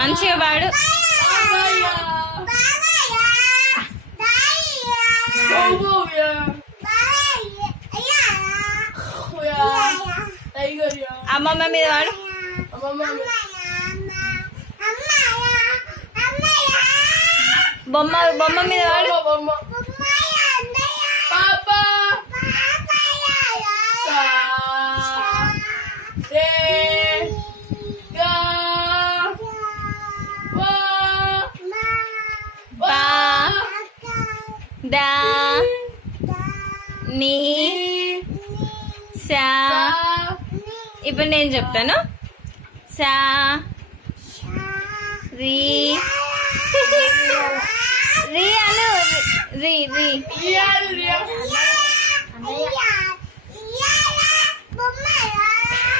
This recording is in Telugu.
మంచిగా పాడు. అమ్మమ్మ మీద వాడు. బొమ్మ బొమ్మ మీద వాడు. దా నీ సా. ఇప్పుడు నేను చెప్తాను. సా రీ రీ అను. రీ రీ